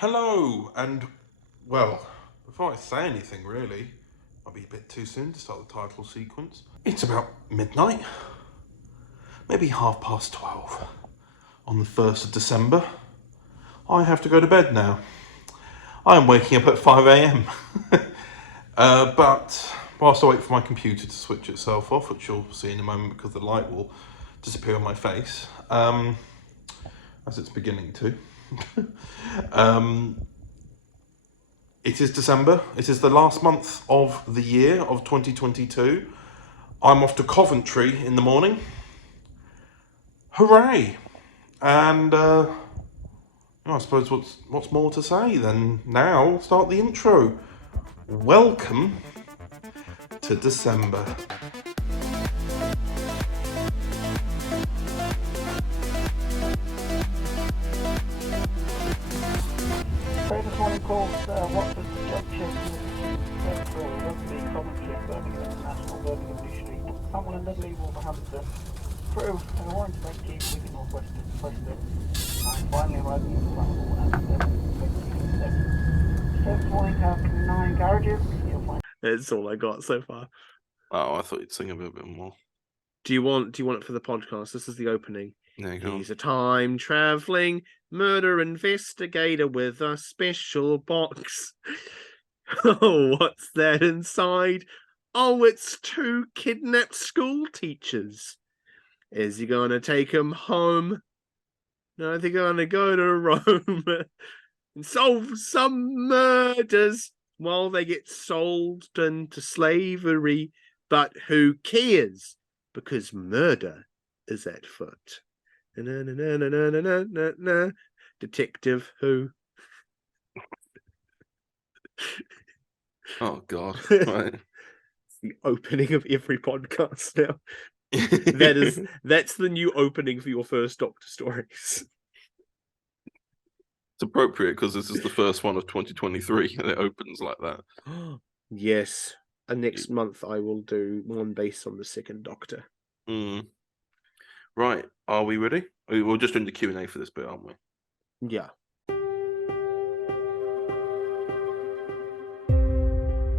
Hello, and well, before I say anything really, might be a bit too soon to start the title sequence. It's about midnight, maybe 12:30 on the 1st of December. I have to go to bed now. I am waking up at 5 a.m. But whilst I wait for my computer to switch itself off, which you'll see in a moment because the light will disappear on my face, as it's beginning to. It is December. It is the last month of the year of 2022. I'm off to Coventry in the morning. Hooray! And I suppose what's more to say than now start the intro. Welcome to December. This one called Watford Junction, Rugby, Coventry, Birmingham, National, Birmingham District, Cumberland, Dudley, Wolverhampton, Crew, Warrington, Kew, Wigan, North Western, Preston, and finally arriving in Blackpool at 7:27. Service morning have 9 garages. You'll find. That's all I got so far. Oh, I thought you'd sing a bit more. Do you want it for the podcast? This is the opening. There you go. He's a time-traveling murder investigator with a special box. Oh, what's that inside? Oh, it's 2 kidnapped school teachers. Is he gonna take them home? No, they're gonna go to Rome and solve some murders while they get sold into slavery. But who cares? Because murder is at foot. Na-na-na-na-na-na-na-na. Detective Who. Oh God! Right. It's the opening of every podcast now. That's the new opening for your first Doctor Stories. It's appropriate because this is the first one of 2023 and it opens like that. Yes. And next month I will do one based on the second Doctor. Right, are we ready? We're just doing the Q&A for this bit, aren't we? Yeah.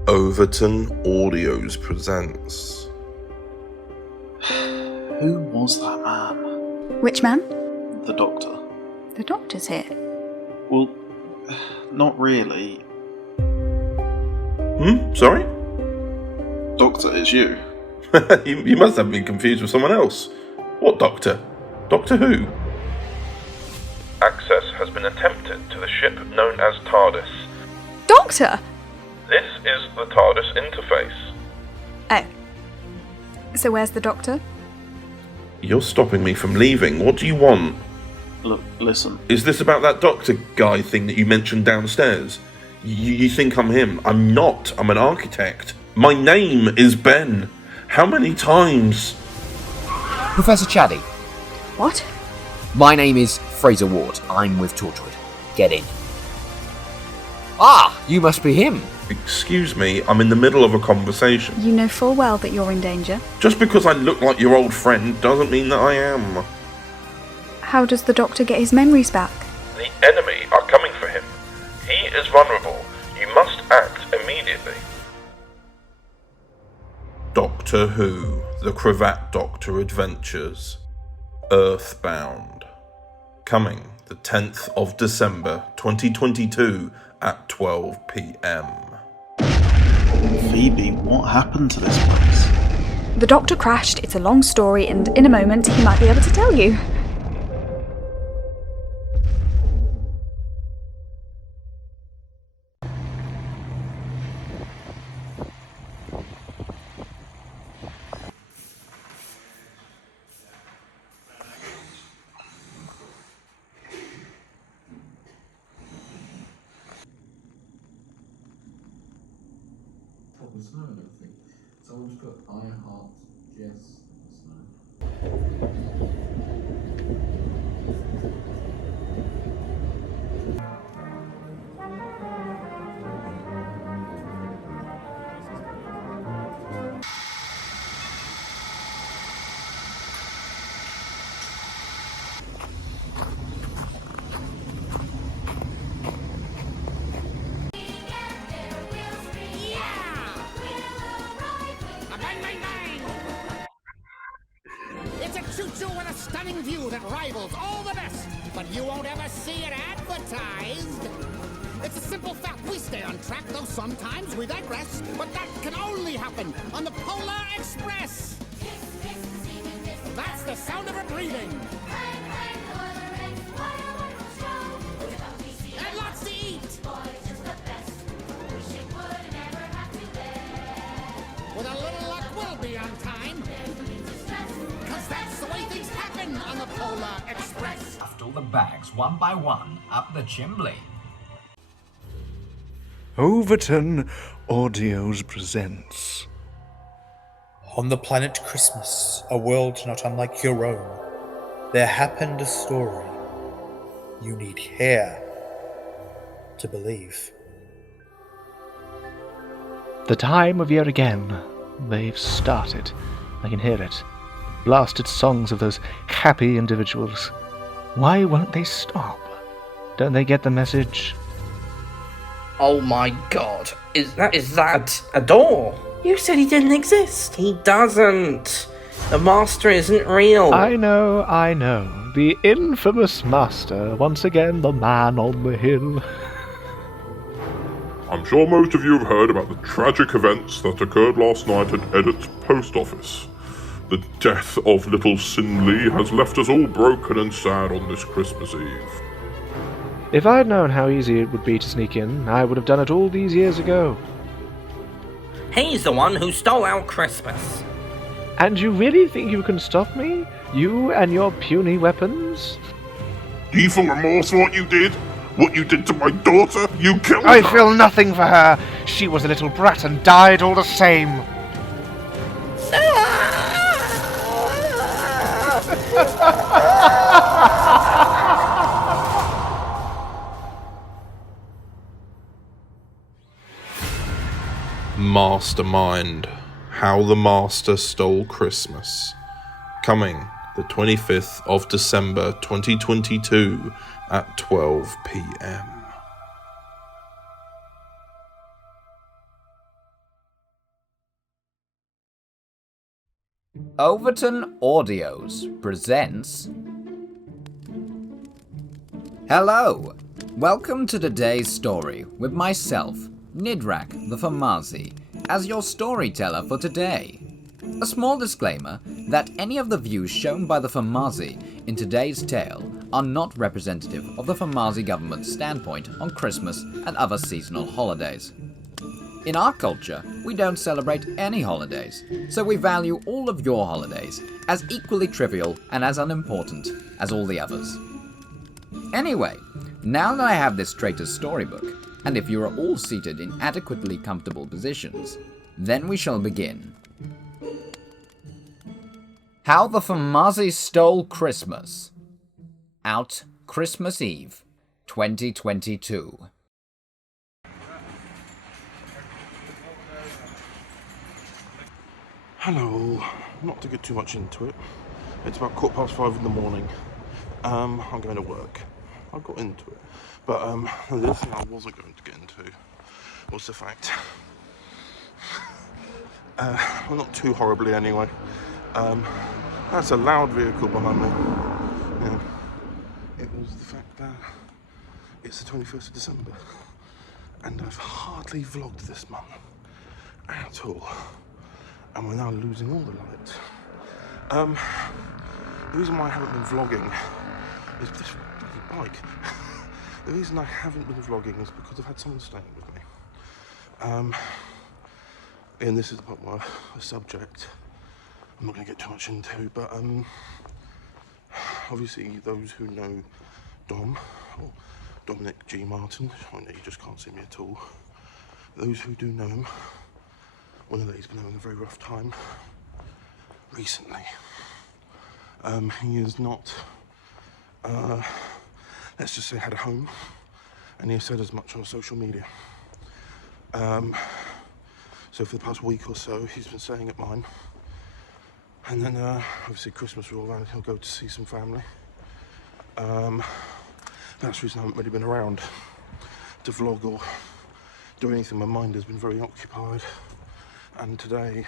Overton Audios presents. Who was that man? Which man? The Doctor. The Doctor's here. Well, not really. Sorry? Doctor, it's you. you must have been confused with someone else. What Doctor? Doctor Who? Access has been attempted to the ship known as TARDIS. Doctor! This is the TARDIS interface. Oh. So where's the Doctor? You're stopping me from leaving. What do you want? Look, listen. Is this about that doctor guy thing that you mentioned downstairs? You think I'm him? I'm not. I'm an architect. My name is Ben. How many times? Professor Chaddy. What? My name is Fraser Ward. I'm with Torchwood. Get in. Ah, you must be him. Excuse me, I'm in the middle of a conversation. You know full well that you're in danger. Just because I look like your old friend doesn't mean that I am. How does the Doctor get his memories back? The enemy are coming for him. He is vulnerable. You must act immediately. Doctor Who, the CRAVAT Doctor Adventures. Earthbound. Coming the 10th of December 2022 at 12 p.m. Phoebe, what happened to this place? The Doctor crashed, it's a long story, and in a moment he might be able to tell you. Snow, I think. So I'll just put I heart Jess Snow. one view that rivals all the best, but you won't ever see it advertised. It's a simple fact, we stay on track, though sometimes we digress. But that can only happen on the Polar Express. That's the sound of her breathing. And lots to eat. With a little luck, we'll be on time. Because that's the way things happen on the Polar Express. Stuffed all the bags one by one up the chimbley. Overton Audios presents. On the planet Christmas, a world not unlike your own, there happened a story you need hear to believe. The time of year again. They've started. I can hear it. Blasted songs of those happy individuals. Why won't they stop? Don't they get the message? Oh my god, is that a door? You said he didn't exist. He doesn't. The Master isn't real. I know. The infamous Master, once again the man on the hill. I'm sure most of you have heard about the tragic events that occurred last night at Edit's post office. The death of little Sinley has left us all broken and sad on this Christmas Eve. If I'd known how easy it would be to sneak in, I would have done it all these years ago. He's the one who stole our Christmas. And you really think you can stop me? You and your puny weapons? Do you feel remorse for what you did? What you did to my daughter? You killed her! I feel nothing for her. She was a little brat and died all the same. Mastermind. How the Master Stole Christmas. Coming the 25th of December 2022 at 12 p.m. Overton Audios presents. Hello! Welcome to today's story with myself, Nidrak the Famazi, as your storyteller for today. A small disclaimer that any of the views shown by the Famazi in today's tale are not representative of the Famazi government's standpoint on Christmas and other seasonal holidays. In our culture, we don't celebrate any holidays, so we value all of your holidays as equally trivial and as unimportant as all the others. Anyway, now that I have this traitor's storybook, and if you are all seated in adequately comfortable positions, then we shall begin. How the Famazi Stole Christmas. Out Christmas Eve, 2022. Hello. Not to get too much into it. It's about 5:15 in the morning. I'm going to work. I got into it. But the other thing I wasn't going to get into was the fact, well, not too horribly anyway, that's a loud vehicle behind me. Yeah. It was the fact that it's the 21st of December and I've hardly vlogged this month at all, and we're now losing all the lights. The reason why I haven't been vlogging is this bloody bike. The reason I haven't been vlogging is because I've had someone staying with me. And this is the part where the subject I'm not going to get too much into, but obviously those who know Dom, or Dominic G. Martin, I know you just can't see me at all. Those who do know him will know that he's been having a very rough time recently. He is not, let's just say, had a home, and he has said as much on social media. So for the past week or so, he's been staying at mine. And then, obviously, Christmas will roll around, he'll go to see some family. That's the reason I haven't really been around to vlog or do anything. My mind has been very occupied. And today,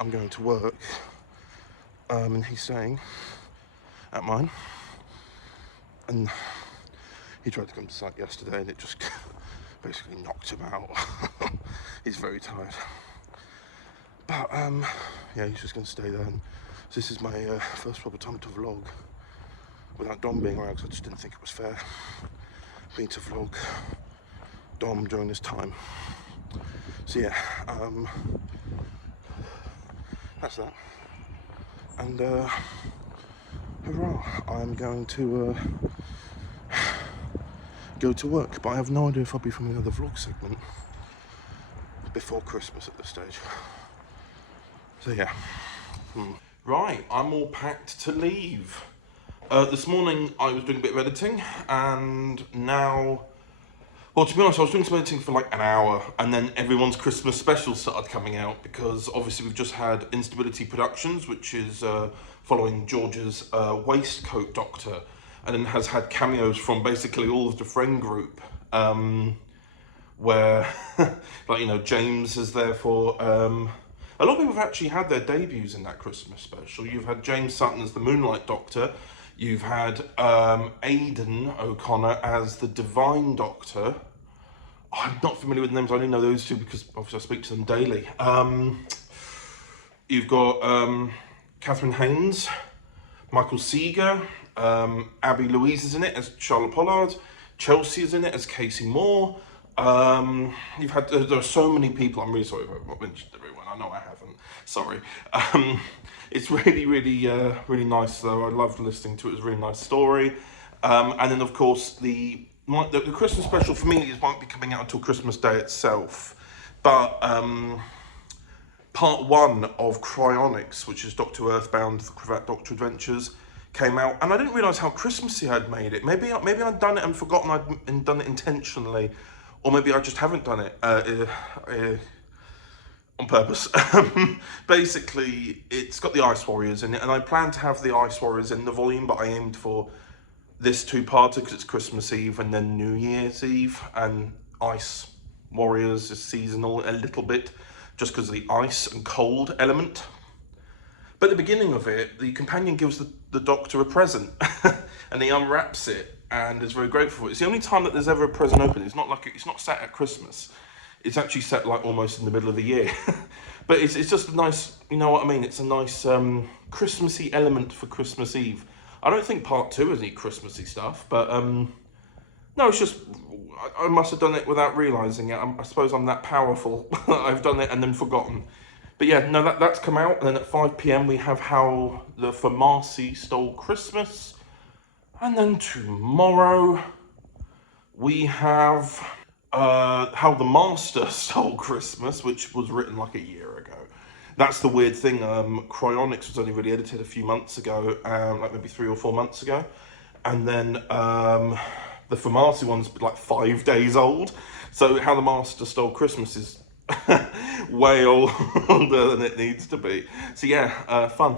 I'm going to work, and he's staying. at mine. And he tried to come to site yesterday and it just basically knocked him out. He's very tired. But yeah, he's just going to stay there. And this is my first proper time to vlog without Dom being around, because I just didn't think it was fair me to vlog Dom during this time. So yeah, that's that. And hurrah, I'm going to go to work, but I have no idea if I'll be filming another vlog segment before Christmas at this stage. So yeah. Right, I'm all packed to leave. This morning I was doing a bit of editing, and now, well, to be honest, I was doing some editing for like an hour, and then everyone's Christmas special started coming out, because obviously we've just had Instability Productions, which is following George's Waistcoat Doctor, and then has had cameos from basically all of the friend group, where, like, you know, James is there for, a lot of people have actually had their debuts in that Christmas special. You've had James Sutton as the Moonlight Doctor, you've had Aidan O'Connor as the Divine Doctor. I'm not familiar with names, I only know those two because obviously I speak to them daily. You've got Catherine Haynes, Michael Seeger, Abby Louise is in it as Charlotte Pollard, Chelsea is in it as Casey Moore. You've had, there are so many people, I'm really sorry if I've not mentioned everyone, I know I haven't, sorry. It's really, really nice though, I loved listening to it, it was a really nice story. And then of course the Christmas special for me won't be coming out until Christmas Day itself, but part 1 of CRYONICS, which is Doctor Earthbound, the CRAVAT Doctor Adventures, came out, and I didn't realise how Christmassy I'd made it. Maybe I'd done it and forgotten I'd done it intentionally, or maybe I just haven't done it on purpose. Basically, it's got the Ice Warriors in it, and I planned to have the Ice Warriors in the volume, but I aimed for this two-parter because it's Christmas Eve and then New Year's Eve, and Ice Warriors is seasonal a little bit, just because of the ice and cold element. But at the beginning of it, the companion gives the Doctor a present, and he unwraps it and is very grateful for it. It's the only time that there's ever a present open. It's not like it's not set at Christmas. It's actually set like almost in the middle of the year. But it's just a nice, you know what I mean? It's a nice Christmassy element for Christmas Eve. I don't think part 2 has any Christmassy stuff, but no, it's just, I must have done it without realising it. I suppose I'm that powerful. I've done it and then forgotten. But yeah, no, that's come out, and then at 5 PM we have How the Pharmacy Stole Christmas, and then tomorrow we have How the Master Stole Christmas, which was written like a year ago. That's the weird thing, CRYONICS was only really edited a few months ago, like maybe 3 or 4 months ago, and then the Pharmacy one's like 5 days old, so How the Master Stole Christmas is way older than it needs to be. So yeah, fun.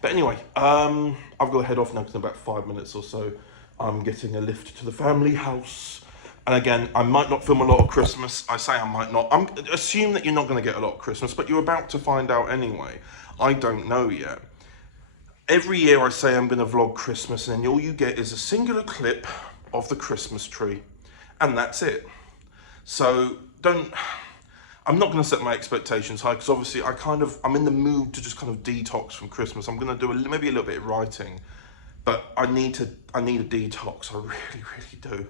But anyway, I've got to head off now because in about 5 minutes or so I'm getting a lift to the family house. And again, I might not film a lot of Christmas. I say I might not. Assume that you're not going to get a lot of Christmas, but you're about to find out anyway. I don't know yet. Every year I say I'm going to vlog Christmas, and then all you get is a singular clip of the Christmas tree, and that's it. So I'm not going to set my expectations high, because obviously I'm in the mood to just kind of detox from Christmas. I'm going to do maybe a little bit of writing, but I need a detox. I really, really do.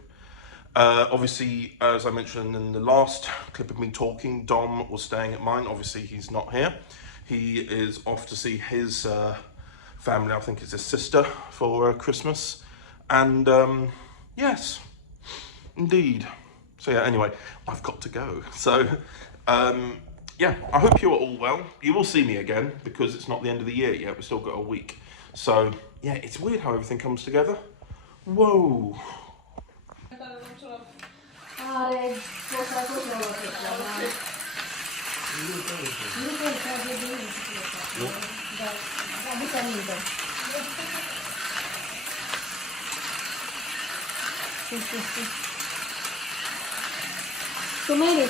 Obviously, as I mentioned in the last clip of me talking, Dom was staying at mine. Obviously, he's not here. He is off to see his family, I think it's his sister, for Christmas. And yes, indeed. So yeah, anyway, I've got to go. So yeah, I hope you are all well. You will see me again, because it's not the end of the year yet. We've still got a week. So yeah, it's weird how everything comes together. Whoa.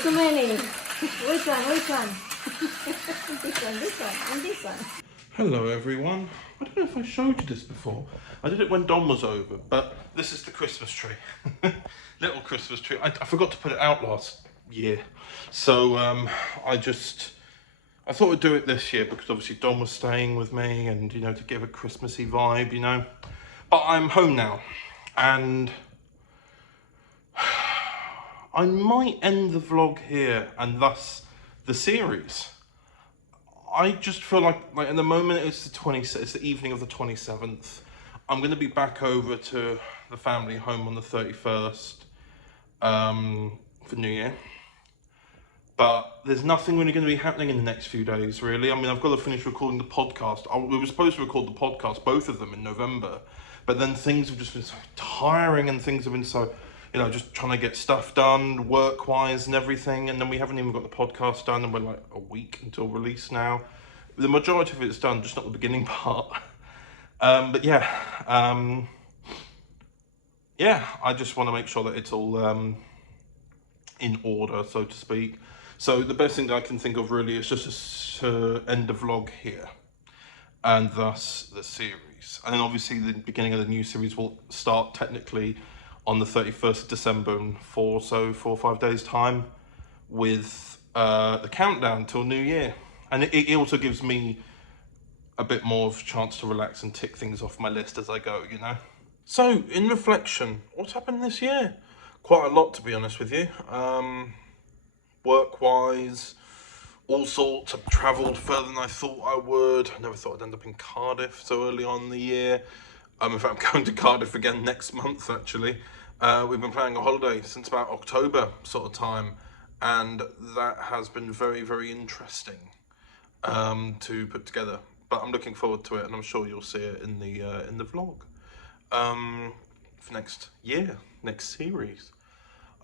Too many. Which one? This one, and this one. Hello everyone. I don't know if I showed you this before. I did it when Dom was over, but this is the Christmas tree. Little Christmas tree. I forgot to put it out last year. So I thought I'd do it this year because obviously Dom was staying with me and, you know, to give a Christmassy vibe, you know. But I'm home now and I might end the vlog here and thus the series. I just feel like at the moment it's the evening of the 27th. I'm going to be back over to the family home on the 31st for New Year. But there's nothing really going to be happening in the next few days, really. I mean, I've got to finish recording the podcast. We were supposed to record the podcast, both of them, in November. But then things have just been so tiring and things have been so, you know, just trying to get stuff done, work-wise and everything. And then we haven't even got the podcast done and we're like a week until release now. The majority of it's done, just not the beginning part. But yeah, I just want to make sure that it's all in order, so to speak. So the best thing that I can think of really is just to end the vlog here, and thus the series. And then obviously the beginning of the new series will start technically on the 31st of December in 4 or 5 days time with the countdown till New Year. And it also gives me a bit more of a chance to relax and tick things off my list as I go, you know? So, in reflection, what's happened this year? Quite a lot, to be honest with you. Work-wise, all sorts. I've travelled further than I thought I would. I never thought I'd end up in Cardiff so early on in the year. In fact, I'm going to Cardiff again next month, actually. We've been planning a holiday since about October sort of time. And that has been very, very interesting to put together. But I'm looking forward to it, and I'm sure you'll see it in the vlog for next year, next series.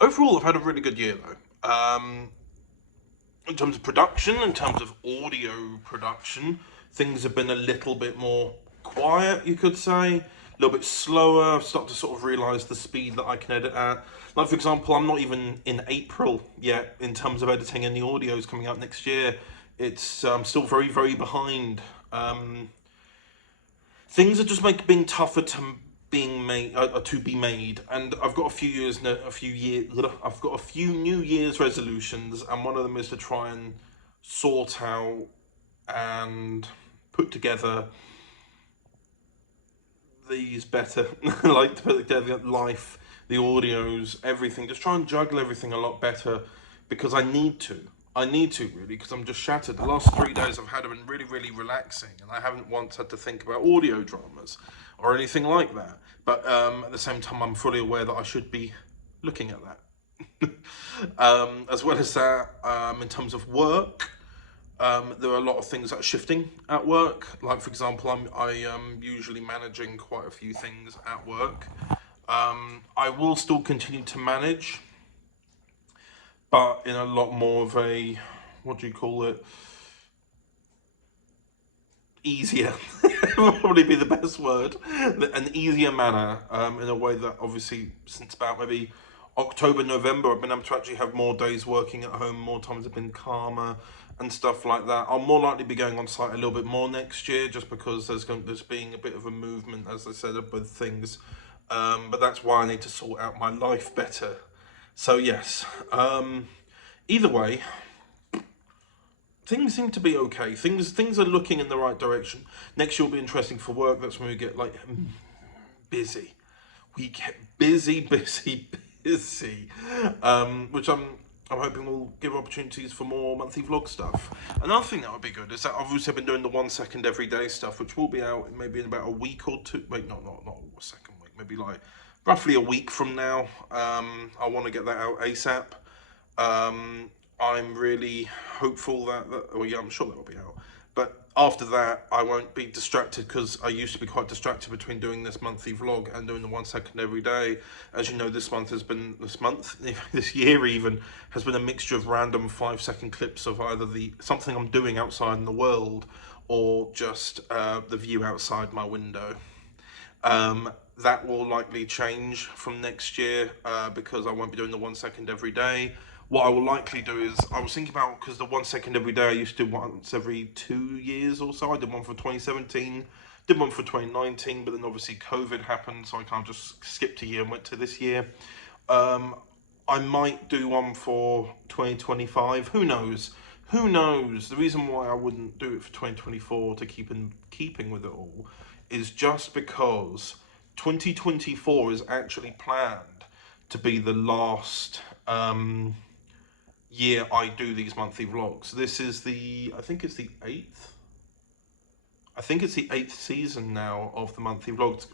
Overall, I've had a really good year though. In terms of production, in terms of audio production, things have been a little bit more quiet, you could say. A little bit slower. I've started to sort of realise the speed that I can edit at. Like, for example, I'm not even in April yet in terms of editing any audios coming out next year. It's I'm still very, very behind. Things are just being tougher to be made, and I've got a few New Year's resolutions, and one of them is to try and sort out and put together these better, like to put together life, the audios, everything, just try and juggle everything a lot better, because I need to really, because I'm just shattered. The last 3 days I've had have been really, really relaxing, and I haven't once had to think about audio dramas or anything like that. But at the same time, I'm fully aware that I should be looking at that. As well as that, in terms of work, there are a lot of things that are shifting at work. Like, for example, I am usually managing quite a few things at work. I will still continue to manage, but in a lot more of a, what do you call it? Easier, will probably be the best word. An easier manner, in a way that obviously since about maybe October, November, I've been able to actually have more days working at home, more times have been calmer and stuff like that. I'll more likely be going on site a little bit more next year, just because there's being a bit of a movement, as I said, with things. But that's why I need to sort out my life better. So yes, either way, things seem to be okay. Things are looking in the right direction. Next year will be interesting for work. That's when we get like busy. We get busy, which I'm hoping will give opportunities for more monthly vlog stuff. Another thing that would be good is that obviously I've been doing the 1 second everyday stuff, which will be out maybe in about a week or two. Wait, not a second week. Maybe like roughly a week from now. I want to get that out ASAP. I'm really hopeful that well, yeah, I'm sure that will be out. But after that, I won't be distracted, because I used to be quite distracted between doing this monthly vlog and doing the 1 second every day. As you know, this year even, has been a mixture of random 5 second clips of either something I'm doing outside in the world, or just the view outside my window. That will likely change from next year, because I won't be doing the 1 second every day. what I will likely do is, I was thinking about, because the 1 second every day I used to do once every 2 years or so. I did one for 2017, did one for 2019, but then obviously COVID happened, so I kind of just skipped a year and went to this year. I might do one for 2025. Who knows? Who knows? The reason why I wouldn't do it for 2024 to keep in keeping with it all is just because 2024 is actually planned to be the last year I do these monthly vlogs. This is I think it's the 8th. I think it's the 8th season now of the monthly vlogs.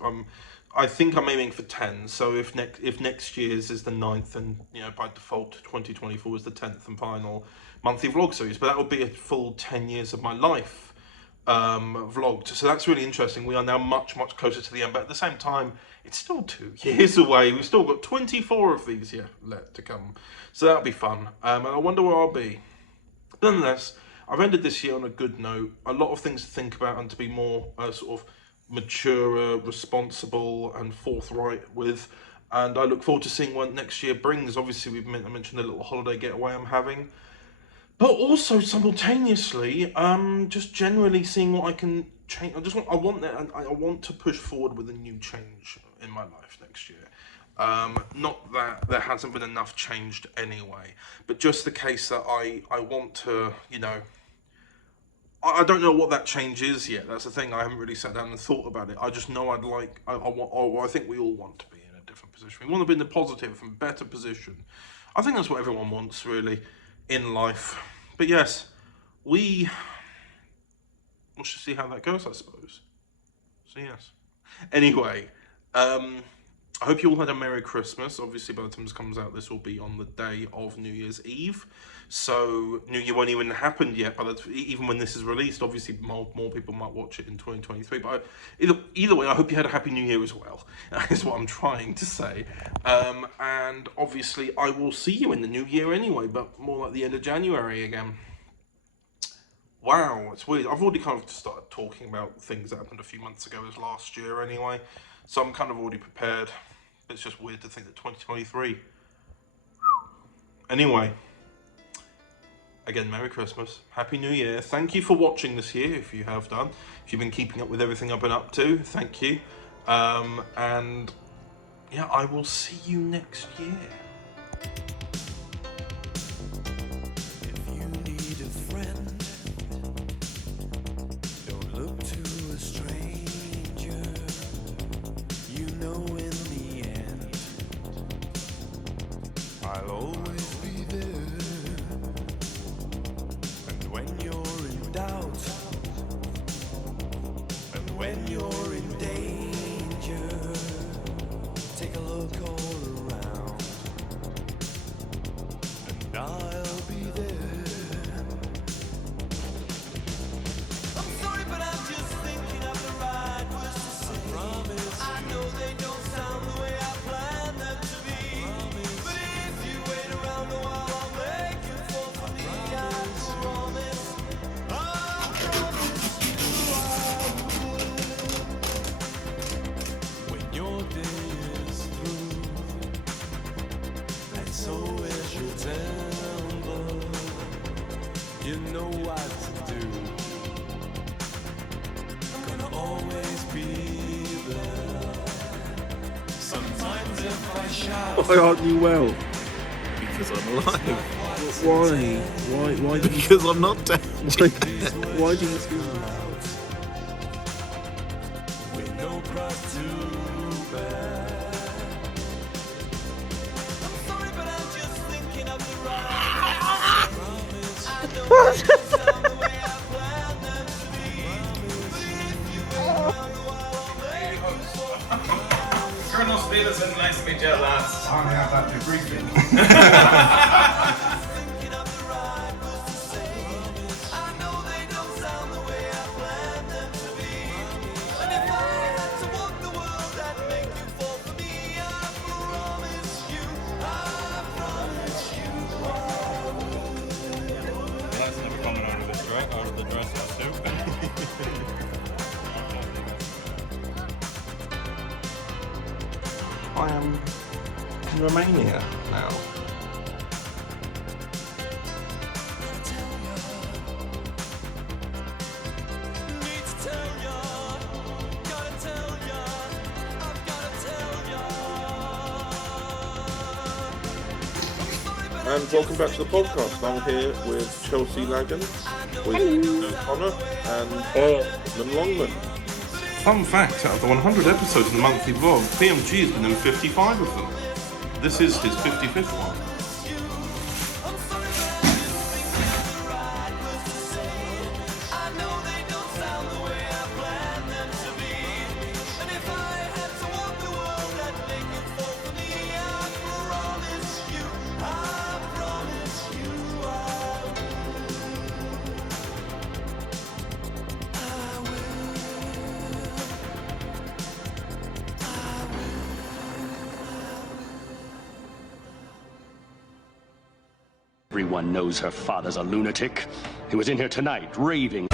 I think I'm aiming for 10. So if next year's is the 9th, and you know, by default 2024 is the 10th and final monthly vlog series. But that would be a full 10 years of my life vlogged. So that's really interesting. We are now much closer to the end, but at the same time, it's still 2 years away. We've still got 24 of these left to come. So that'll be fun. And I wonder where I'll be. Nonetheless, I've ended this year on a good note. A lot of things to think about and to be more sort of mature, responsible and forthright with, and I look forward to seeing what next year brings. Obviously I mentioned the little holiday getaway I'm having, but also simultaneously just generally seeing what I can change. I want to push forward with a new change in my life next year. Not that there hasn't been enough changed anyway, but just the case that I want to, you know, I don't know what that change is yet. That's the thing. I haven't really sat down and thought about it. I just know I think we all want to be in a different position. We want to be in a positive and better position. I think that's what everyone wants, really, in life. But yes, we'll just see how that goes, I suppose. So yes. Anyway, I hope you all had a Merry Christmas. Obviously, by the time this comes out, this will be on the day of New Year's Eve. So New Year won't even happened yet. But even when this is released, obviously more people might watch it in 2023. But either way, I hope you had a Happy New Year as well. Is what I'm trying to say. And obviously, I will see you in the new year anyway, but more like the end of January again. Wow, it's weird. I've already kind of started talking about things that happened a few months ago as last year anyway. So I'm kind of already prepared. It's just weird to think that 2023. Anyway, again, Merry Christmas, Happy New Year. Thank you for watching this year, if you have done. If you've been keeping up with everything I've been up to, thank you. And yeah, I will see you next year. If you need a friend, don't look to a stranger. You know in the end, I'll always be there. And when you're in doubt, and when you're in danger, take a look all around, and I'll be there. I'm sorry, but I'm just thinking of the right words to say. I promise. I know they don't sound the way I planned them to be. But if you wait around a while, I'll make you fall for me. I promise. I promise you I will. When your day is through, and so is your temper, you know what to do. I'm gonna always be there. Sometimes if I shout, Why aren't you well? Because I'm alive. Why? Because I'm not dead. Why do you do that? with no cross to bear. I'm sorry, but I'm just thinking of the right promise. I know they don't sound the way I planned them to be. But if you wait around a while, I'll make you fall for me. Colonel Speederson, nice to meet you at last. I have that debriefing. Thinking of the right words to say. I know they don't sound the way I planned them to be. And if I had to walk the world, I'd make you fall for me. I promise you I will. That's never coming out of this dress, out of the dress suit. I am in Romania now. and welcome back to the podcast. I'm here with Chelsea Lagan, with Connor, and Edmund Longman. Fun fact, out of the 100 episodes in the monthly vlog, PMG has been in 55 of them. This is his 55th one. Everyone knows her father's a lunatic. He was in here tonight, raving.